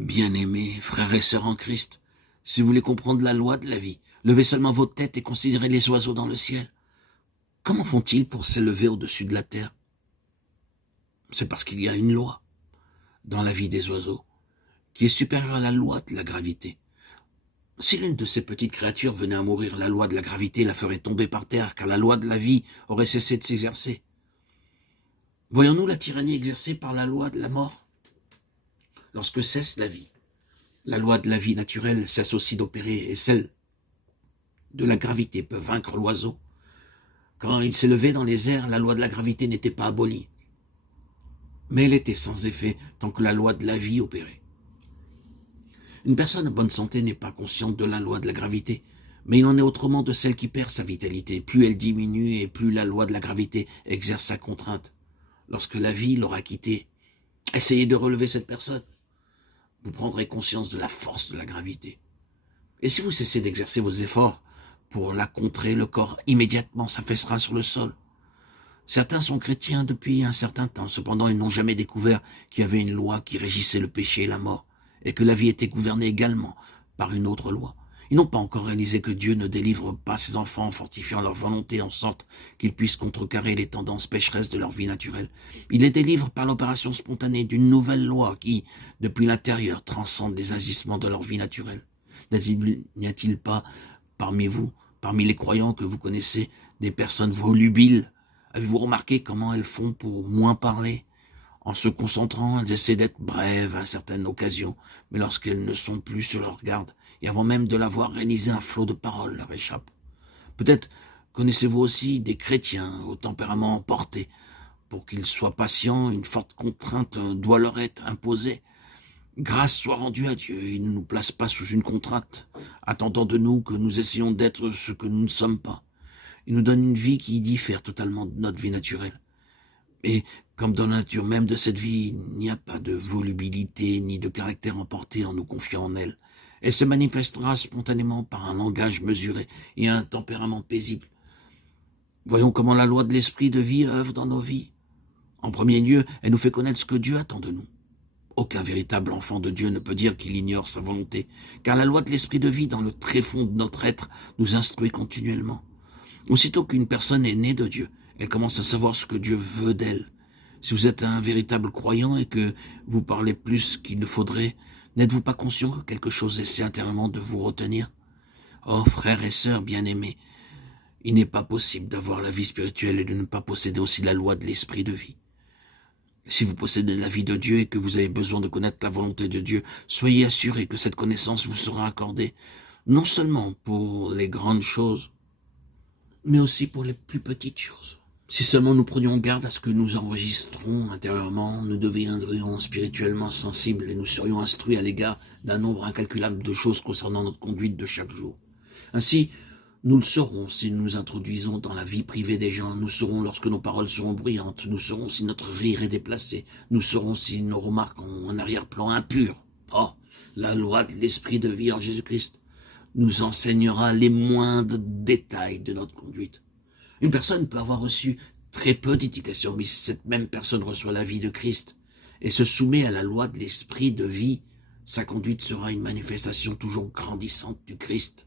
Bien-aimés, frères et sœurs en Christ, si vous voulez comprendre la loi de la vie, levez seulement votre tête et considérez les oiseaux dans le ciel. Comment font-ils pour s'élever au-dessus de la terre? C'est parce qu'il y a une loi dans la vie des oiseaux qui est supérieure à la loi de la gravité. Si l'une de ces petites créatures venait à mourir, la loi de la gravité la ferait tomber par terre, car la loi de la vie aurait cessé de s'exercer. Voyons-nous la tyrannie exercée par la loi de la mort? Lorsque cesse la vie, la loi de la vie naturelle cesse aussi d'opérer, et celle de la gravité peut vaincre l'oiseau. Quand il s'est levé dans les airs, la loi de la gravité n'était pas abolie, mais elle était sans effet tant que la loi de la vie opérait. Une personne en bonne santé n'est pas consciente de la loi de la gravité, mais il en est autrement de celle qui perd sa vitalité. Plus elle diminue et plus la loi de la gravité exerce sa contrainte. Lorsque la vie l'aura quitté, essayez de relever cette personne. Vous prendrez conscience de la force de la gravité. Et si vous cessez d'exercer vos efforts pour la contrer, le corps immédiatement s'affaissera sur le sol. Certains sont chrétiens depuis un certain temps, cependant ils n'ont jamais découvert qu'il y avait une loi qui régissait le péché et la mort, et que la vie était gouvernée également par une autre loi. Ils n'ont pas encore réalisé que Dieu ne délivre pas ses enfants en fortifiant leur volonté en sorte qu'ils puissent contrecarrer les tendances pécheresses de leur vie naturelle. Il les délivre par l'opération spontanée d'une nouvelle loi qui, depuis l'intérieur, transcende les agissements de leur vie naturelle. N'y a-t-il pas parmi vous, parmi les croyants que vous connaissez, des personnes volubiles? Avez-vous remarqué comment elles font pour moins parler? En se concentrant, elles essaient d'être brèves à certaines occasions, mais lorsqu'elles ne sont plus sur leur garde, et avant même de l'avoir réalisé, un flot de paroles leur échappe. Peut-être connaissez-vous aussi des chrétiens au tempérament emporté. Pour qu'ils soient patients, une forte contrainte doit leur être imposée. Grâce soit rendue à Dieu, il ne nous place pas sous une contrainte, attendant de nous que nous essayons d'être ce que nous ne sommes pas. Il nous donne une vie qui diffère totalement de notre vie naturelle. Et comme dans la nature même de cette vie, il n'y a pas de volubilité ni de caractère emporté en nous confiant en elle. Elle se manifestera spontanément par un langage mesuré et un tempérament paisible. Voyons comment la loi de l'esprit de vie œuvre dans nos vies. En premier lieu, elle nous fait connaître ce que Dieu attend de nous. Aucun véritable enfant de Dieu ne peut dire qu'il ignore sa volonté, car la loi de l'esprit de vie dans le tréfonds de notre être nous instruit continuellement. Aussitôt qu'une personne est née de Dieu, elle commence à savoir ce que Dieu veut d'elle. Si vous êtes un véritable croyant et que vous parlez plus qu'il ne faudrait, n'êtes-vous pas conscient que quelque chose essaie intérieurement de vous retenir? Oh, frères et sœurs bien-aimés, il n'est pas possible d'avoir la vie spirituelle et de ne pas posséder aussi la loi de l'esprit de vie. Si vous possédez la vie de Dieu et que vous avez besoin de connaître la volonté de Dieu, soyez assurés que cette connaissance vous sera accordée, non seulement pour les grandes choses, mais aussi pour les plus petites choses. Si seulement nous prenions garde à ce que nous enregistrons intérieurement, nous deviendrions spirituellement sensibles et nous serions instruits à l'égard d'un nombre incalculable de choses concernant notre conduite de chaque jour. Ainsi, nous le saurons si nous nous introduisons dans la vie privée des gens, nous saurons lorsque nos paroles seront bruyantes, nous saurons si notre rire est déplacé, nous saurons si nos remarques ont un arrière-plan impur. Oh, la loi de l'esprit de vie en Jésus-Christ nous enseignera les moindres détails de notre conduite. Une personne peut avoir reçu très peu d'éducation, mais si cette même personne reçoit la vie de Christ et se soumet à la loi de l'esprit de vie, sa conduite sera une manifestation toujours grandissante du Christ.